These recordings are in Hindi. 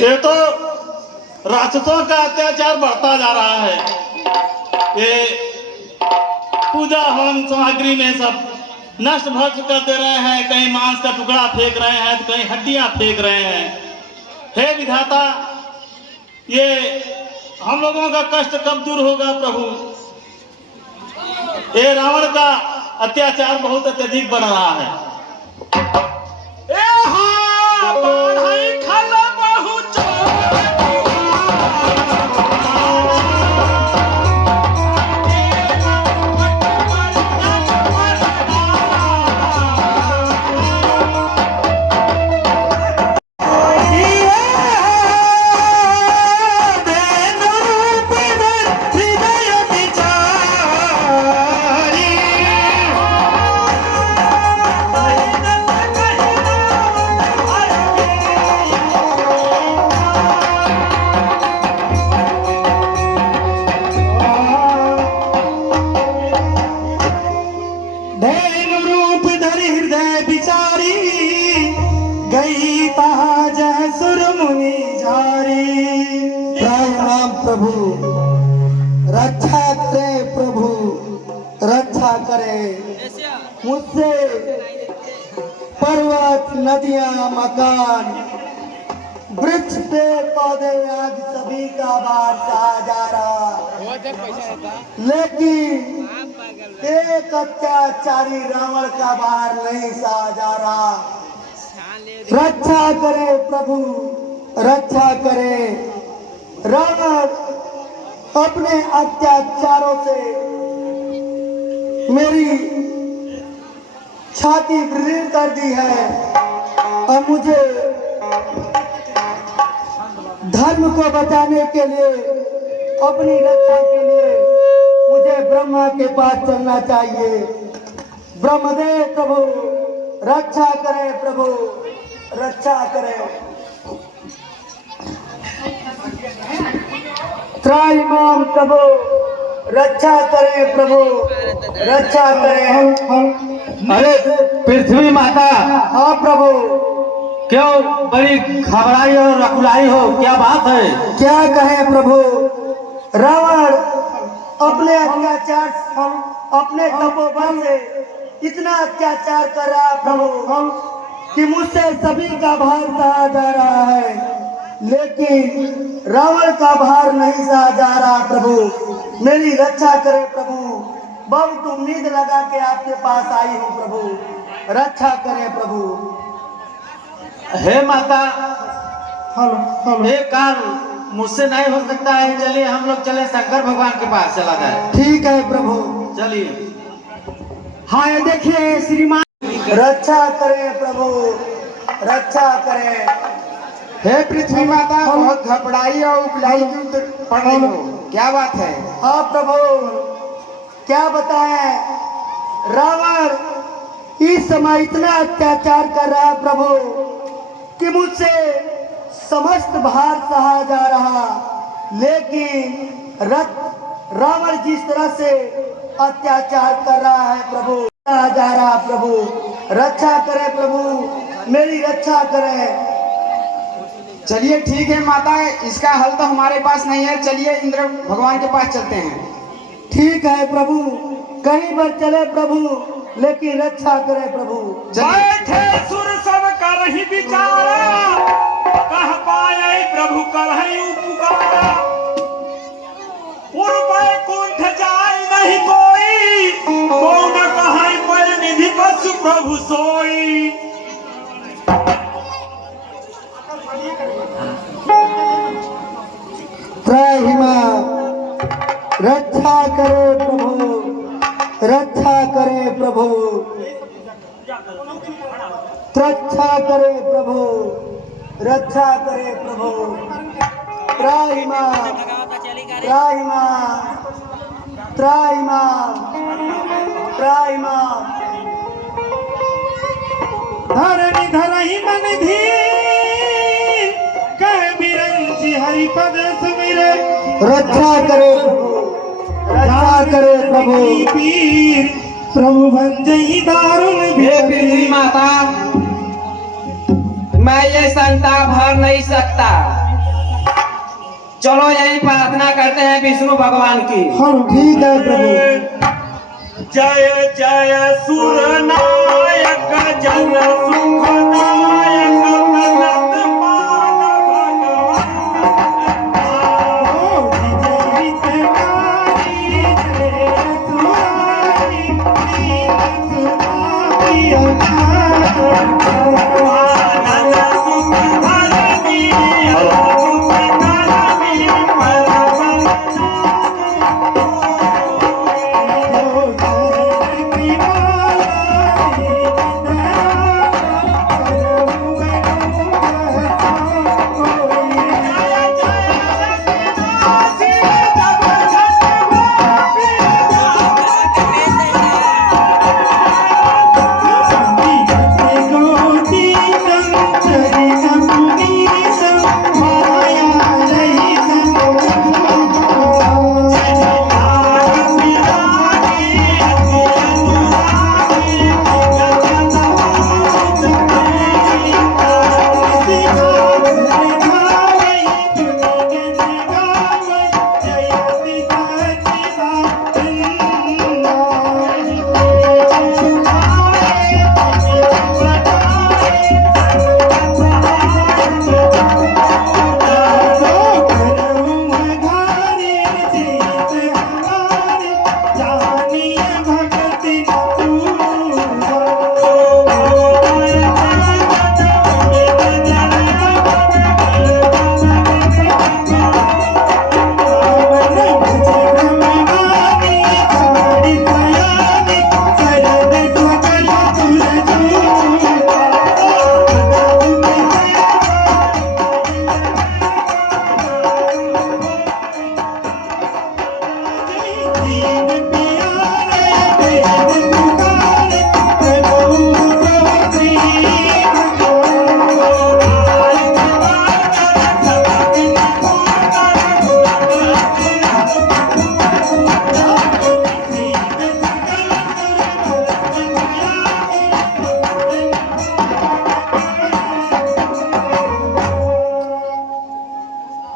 ये तो राक्षसों का अत्याचार बढ़ता जा रहा है। ये पूजा हवन सामग्री में सब नष्ट भ्रष्ट कर दे रहे हैं। कहीं मांस का टुकड़ा फेंक रहे हैं तो कहीं हड्डियां फेंक रहे हैं। हे विधाता, ये हम लोगों का कष्ट कब दूर होगा प्रभु? ये रावण का अत्याचार बहुत अत्यधिक बढ़ रहा है। प्रभु रक्षा करे, प्रभु रक्षा करे मुझसे। पर्वत नदियां मकान वृक्ष पेड़ पौधे आदि सभी का बाढ़ सहा जा रहा, लेकिन एक अत्याचारी रावण का बाढ़ नहीं सहा जा रहा। रक्षा करे प्रभु रक्षा करे। रावण अपने अत्याचारों से मेरी छाती विदीर्ण कर दी है और मुझे धर्म को बचाने के लिए, अपनी रक्षा के लिए मुझे ब्रह्मा के पास चलना चाहिए। ब्रह्मदेव प्रभु रक्षा करे, प्रभु रक्षा करे। त्राहिमाम प्रभु रक्षा करे, प्रभु रक्षा करे। अरे पृथ्वी माता, हाँ प्रभु। क्यों बड़ी घबराई और रकुलाई हो? क्या बात है? क्या कहे प्रभु? रावण अपने अत्याचार, अपने तपोबल से इतना अत्याचार कर रहा प्रभु कि मुझसे सभी का भार सहा जा रहा है, लेकिन रावण का भार नहीं सहा जा रहा। प्रभु मेरी रक्षा करे प्रभु। बहुत उम्मीद लगा के आपके पास आई हूँ प्रभु, रक्षा करे प्रभु। हे माता, हेलो ये काम मुझसे नहीं हो सकता है। चलिए हम लोग चले शंकर भगवान के पास चला जाए। ठीक है प्रभु, चलिए। हाँ ये देखिए श्रीमान, रक्षा करे प्रभु रक्षा करे। हे पृथ्वी माता, बहुत घबराई और उकलाई क्यों पड़ रही हो? क्या बात है? हाँ प्रभु, क्या बताएं, रावण इस समय इतना अत्याचार कर रहा प्रभु कि मुझसे समस्त भार सहा जा रहा, लेकिन रावण जिस तरह से अत्याचार कर रहा है प्रभु, सहा जा रहा प्रभु। रक्षा करे प्रभु, मेरी रक्षा करे। चलिए ठीक है माता, इसका हल तो हमारे पास नहीं है। चलिए इंद्र भगवान के पास चलते हैं। ठीक है प्रभु, कहीं पर चले प्रभु, लेकिन रक्षा करे प्रभु। बैठे सुर सब कर ही विचारा, कह पाए प्रभु कर ही उपकारा। पूर्व कुंठ जाए नहीं कोई, कौन कहाई पर निधि पशु प्रभु सोई। त्राहिमाम रक्षा करे प्रभु रक्षा करे प्रभु रक्षा करे प्रभु रक्षा करे प्रभु। त्राहिमाम त्राहिमाम त्राहिमाम त्राहिमाम। धरणी धरही मन धीर, कह बिरंची हरि पद सुमिरे। रक्षा करे प्रभु रक्षा करे प्रभु। पीर प्रभु भंजई दारुण हे पृथ्वी माता, मैं ये संताप भर नहीं सकता। चलो यही प्रार्थना करते हैं विष्णु भगवान की। हम ठीक है प्रभु। जय जय सुरनायक जन सुखदायक कलत मान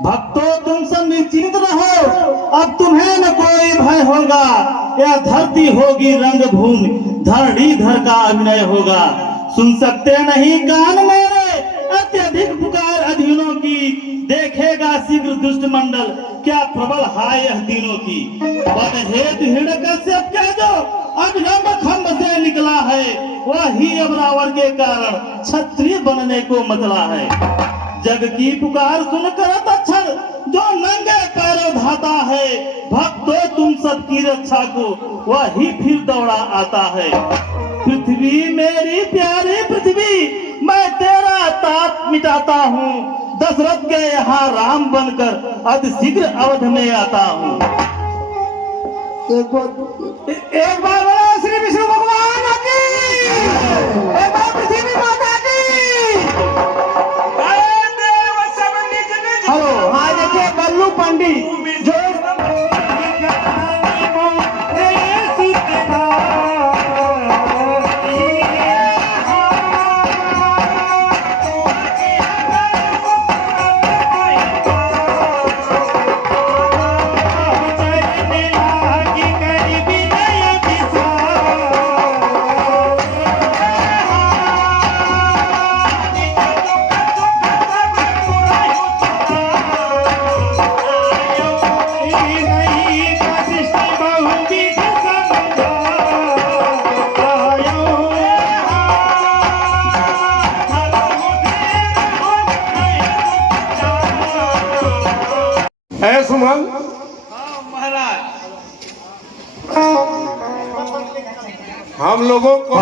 भक्तों तुम सब निश्चिंत रहो, अब तुम्हें न कोई भय होगा। यह धरती होगी रंगभूमि, धरणीधर का अभिनय होगा। सुन सकते नहीं कान मेरे अत्यधिक पुकार अधीनों की, देखेगा शीघ्र दुष्ट मंडल क्या प्रबल हाय यह तीनों की। बन हेतु हिरण्यकश्यप कह दो अभिनव खंड से निकला है, वही अब रावण के कारण क्षत्रिय बनने को मतला है। जग की पुकार सुनकर तक्षण जो नंगे पैरों धाता है, भक्तों तुम सबकी रक्षा को वही फिर दौड़ा आता है। पृथ्वी मेरी प्यारी पृथ्वी, मैं तेरा ताप मिटाता हूँ, दशरथ के यहाँ राम बनकर अति शीघ्र अवध में आता हूँ। एक बार बोलो श्री विष्णु भगवान की, एक बार पृथ्वी माता की। हेलो, हाँ देखिए बल्लू पंडित जो है सुमन। महाराज हम लोगों को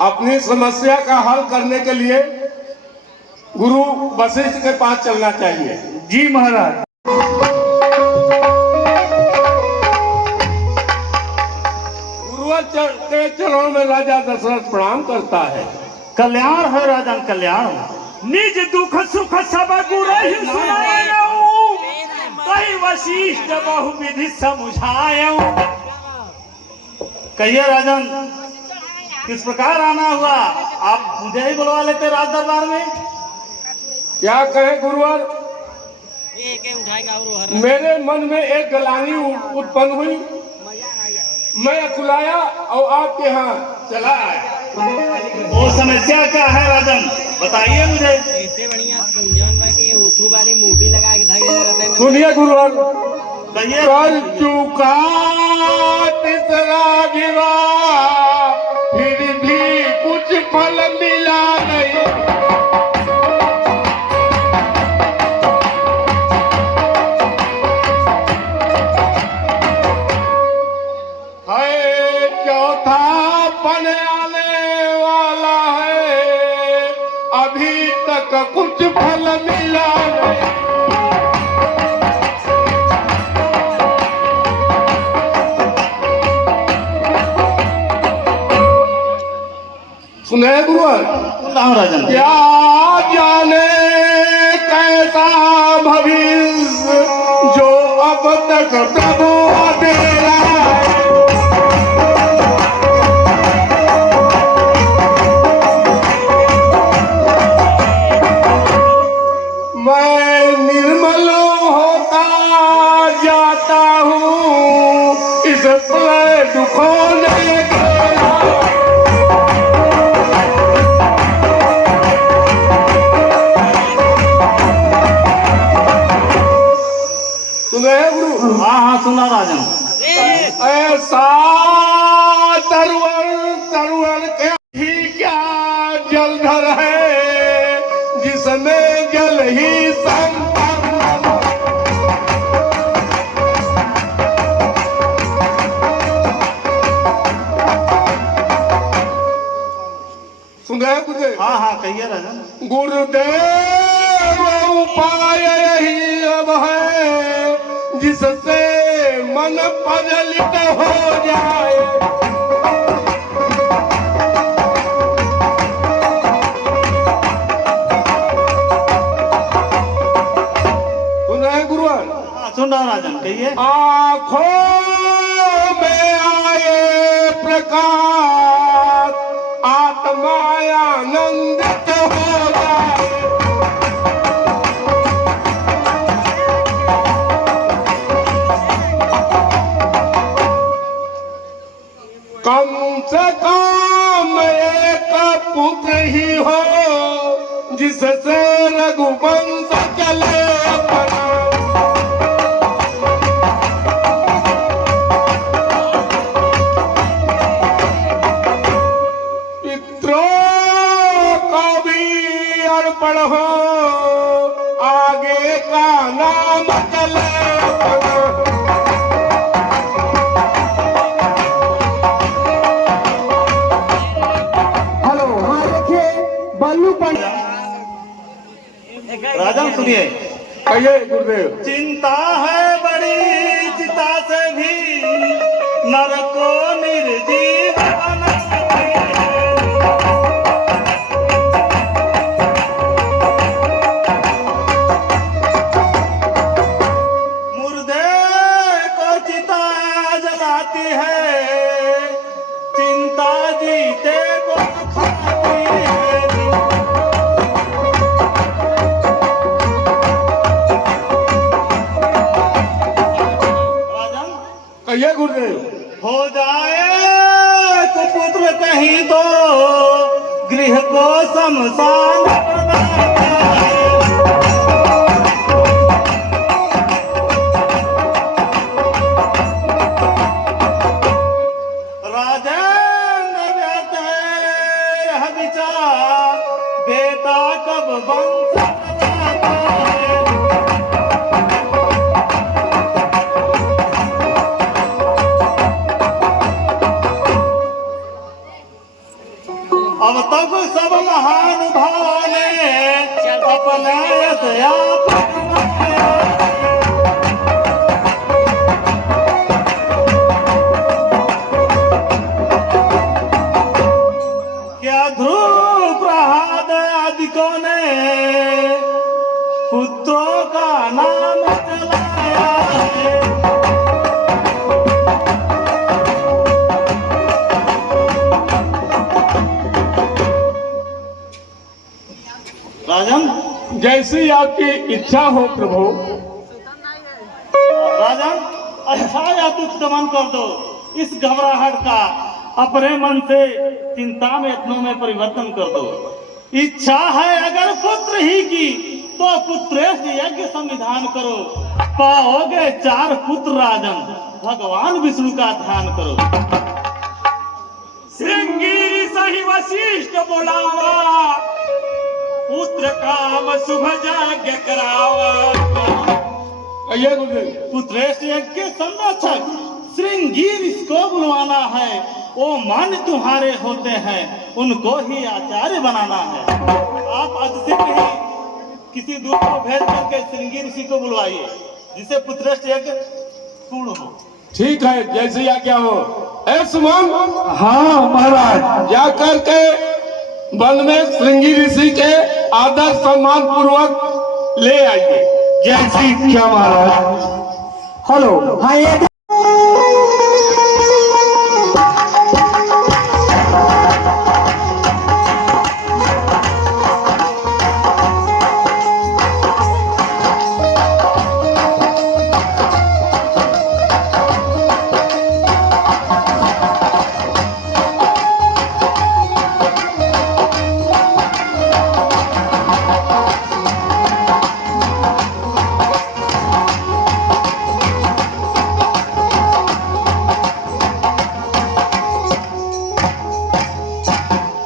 अपनी समस्या का हल करने के लिए गुरु वशिष्ठ के पास चलना चाहिए। जी महाराज। गुरुवर के चरणों में राजा दशरथ प्रणाम करता है। कल्याण है राजन कल्याण। निज दुख सुख सब गुरहि सुनायऊ, तहि वशिष्ठ बहुविधि समझायऊ। कहिए राजन किस प्रकार आना हुआ, आप मुझे ही बुलवा लेते राज दरबार में। क्या कहे गुरुवर, मेरे मन में एक गलानी उत्पन्न हुई, मैं अकुलाया और आपके यहाँ चला आया। वो समस्या क्या है राजन, बताइए मुझे। इससे बढ़िया जौन बा के उठू वाली मूवी लगा के धगे रहते हैं। सुनिए गुरुवर, कहिए। कर चुका तीसरा विवाह, फिर भी कुछ फल मिला नहीं। है चौथा पन आने वाला है, अभी तक कुछ फल मिला नहीं। सुने गुरुवर, राम राजन। क्या जाने कैसा भविष्य जो अब तक प्रभु दे रहा है। मैं निर्मल होता जाता हूँ इस प्रलय दुखों ने घेरा। सुने गुरु? हाँ हाँ सुना राजन। ऐसा तरुण के ही क्या जलधर है, जिसमें जल ही संपन्न। सुने गुरुदेव? हाँ हाँ कहिए राजन। गुरुदेव उपाय यही अब है, जिससे मन प्रज्वलित हो जाए। सुना गुरुवर? हाँ सुन रहा राजन, कहिए। आँखों में आए प्रकाश, आत्मा आनंदित हो जाए। कम से कम एक पुत्र ही हो, जिससे रघुवंश चले अपना। पितरों को भी अर्पण हो, आगे का नाम चले अपना। हेलो, हाँ देखिए बल्लू पंडित। राजन सुनिए। कहिए गुरुदेव। चिंता है बड़ी चिता से भी, नर को निर्जीव बनाती है। मुर्दे को चिता जलाती है, चिंता जीते को खाती है। राजन कहिए गुरुदेव। हो जाए कुपुत्र कहीं तो गृह को शमशान बनाता है। राजेंद्र व्यर्थ है यह विचार, बेटा कब वंश चलाता है। अब तक सब महानुभाव ने अपना यशया फरमाया। क्या ध्रुव प्रहाद आदिकों ने पुत्रों का नाम चलाया है। राजन जैसी आपकी इच्छा हो प्रभु। दुख दमन कर दो। इस घबराहट का अपने मन से चिंता में यत्नों में परिवर्तन कर दो। इच्छा है अगर पुत्र ही की तो पुत्रेष्ठ यज्ञ संविधान करो। पाओगे 4 पुत्र राजन, भगवान विष्णु का ध्यान करो। श्रृंगी सही वशिष्ठ बोलावा, पुत्र काम शुभ यज्ञ करावा। ये गुरुदेव पुत्रेष्ठ यज्ञ के संरक्षक श्रृंगीर इसको बुलवाना है। वो मान्य तुम्हारे होते हैं, उनको ही आचार्य बनाना है। आप अतिशीघ्र ही किसी दूत को भेज करके श्रृंगी ऋषि को बुलवाइए, जिसे पुत्रेष्ठ यज्ञ पूर्ण हो। ठीक है, जैसे या क्या हो। ए सुमन, हाँ महाराज। जा करके वन में श्रृंगी ऋषि के आदर सम्मान पूर्वक ले आइए। जय श्री क्या महाराज। हेलो, हाँ ये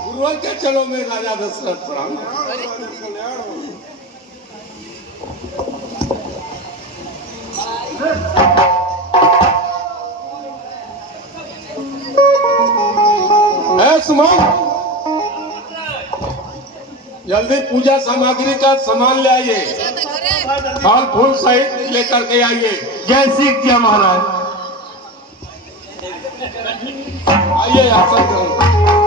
पूर्वज के चलो में राजा दशरथ प्रणाम। ए सुमन, जल्दी पूजा सामग्री का सामान ले आइए, फल फूल सहित लेकर के आइए। जय श्री क्या महाराज। आइए आसन करें।